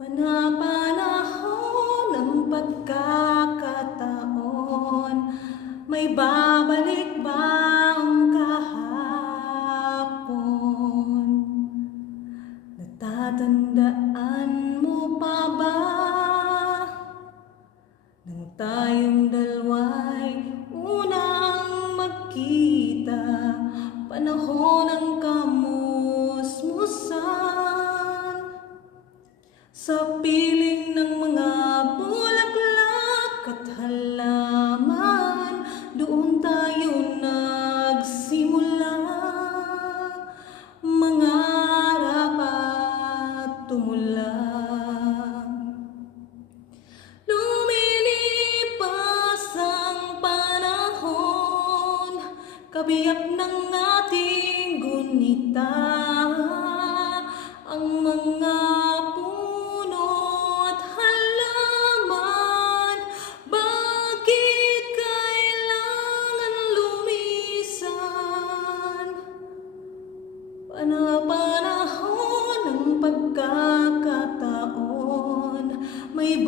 Panapanahon ng pagkakataon, may babalik bang kahapon? Natatandaan mo pa ba nang tayong dalawa'y unang magkita? Panahon ng kamusmusan, sa piling ng mga bulaklak at halaman, doon tayo nagsimula mangarap at tumulong. Lumilipas ang panahon, kabiyak ng ating gunita, ang mga puno at halaman. Bakit kailangan lumisan? Panapanahon ng pagkakataon, may